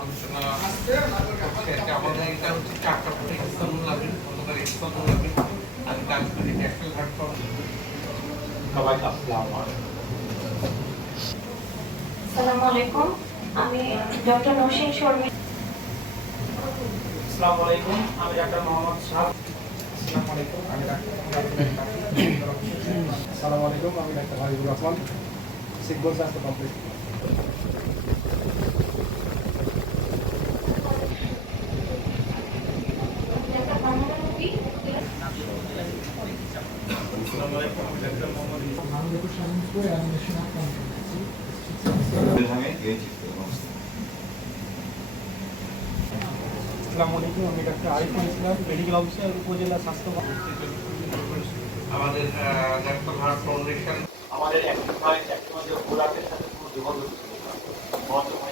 আলোচনা হচ্ছে যে আমাদের এটা হচ্ছে 4টা করে ইসলামুল আমিন, আমাদের ইসলামুল আমিন আর কাশ্মীরি ন্যাশনাল হার্ট ফাউন্ডেশন। সবাইকে আসসালামু আলাইকুম। আসসালামু আলাইকুম, আমি ডক্টর নওশিন শর্মী। আসসালামু আলাইকুম, আমি ডাক্তার মোহাম্মদ শাহ। আসসালামু আলাইকুম, আমি ডাক্তার আসসালামু আলাইকুম, আমি ডাক্তার হাবিবুর রহমান, সিকবল স্বাস্থ্য কমপ্লেক্স। আসসালামু আলাইকুম, আমি doctor Ariful Islam, medical officer, উপজেলা স্বাস্থ্য। আমাদের ন্যাশনাল হার্ট ফাউন্ডেশন, আমাদের একটি ভাই একটি মধ্যে সাথে কোনো যোগাযোগ ছিল না।